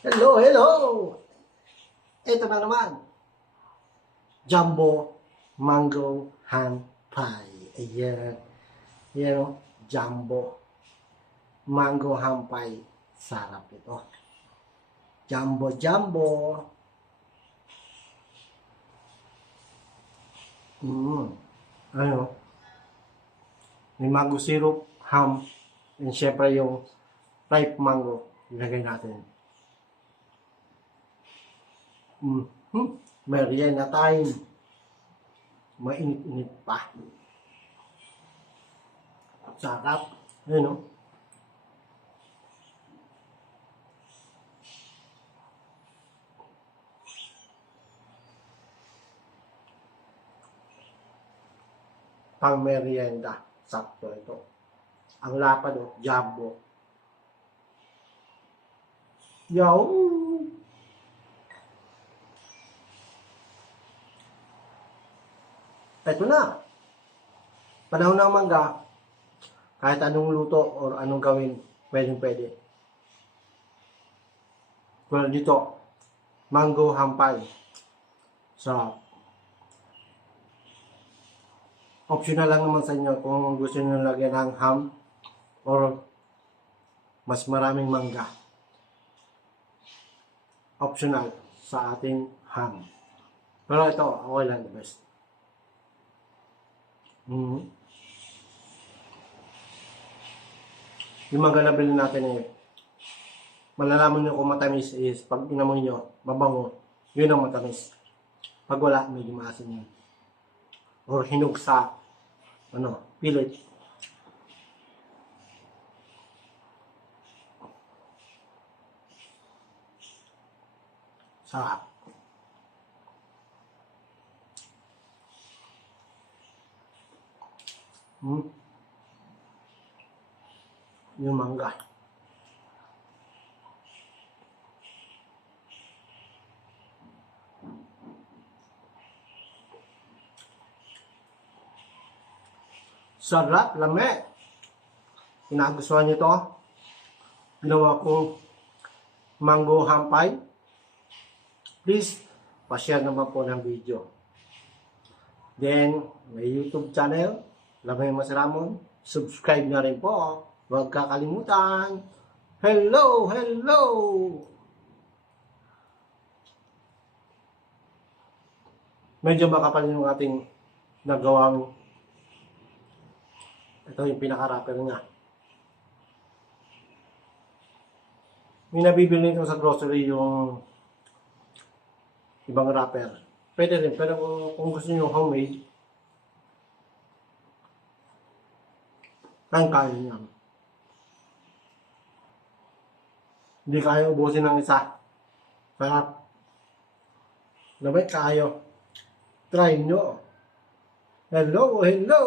Hello, hello! Ito na naman. Jumbo Mango Ham Pie. Ayan. Ayan o. Jumbo Mango Ham Pie. Sarap ito. Jumbo, jumbo. Ano? May mango syrup, ham, and syempre yung ripe mango. Ilagay natin. Merienda time. Mainit-init pa. Sarap. Ayun o. Pang merienda. Sakto ito. Ang lapad o. Jumbo. Yo! Ito na. Panahon ng mangga. Kahit anong luto or anong gawin, pwede. Well, dito, mango hampay. Sarap. Optional lang naman sa inyo kung gusto nyo lagyan ng ham or mas maraming mangga. Optional sa ating ham. Pero ito, okay lang, the best. Yung mangga na bilhin natin malalaman nyo kung matamis is pag inamoy nyo, mabango, yun ang matamis. Pag wala, medyo maasin yun. Or hinog sa pilit. Sarap. Yung mangga. Sarap, lame. Kinagustuhan nyo to. Ginawa ko mango hampay. Please, pa-share naman po ng video. Then, may YouTube channel, Lamay Masramon. Subscribe na rin po. Huwag kakalimutan. Hello, hello! Medyo makapal yung ating nagawang. Ito yung pinaka-wrapper niya. May nabibili nito sa grocery yung ibang wrapper. Pwede rin, pero kung gusto nyo homemade, kaya niya. Hindi kaya ubusin ng isa. Sarap. Labay kayo. Try nyo. Hello, hello!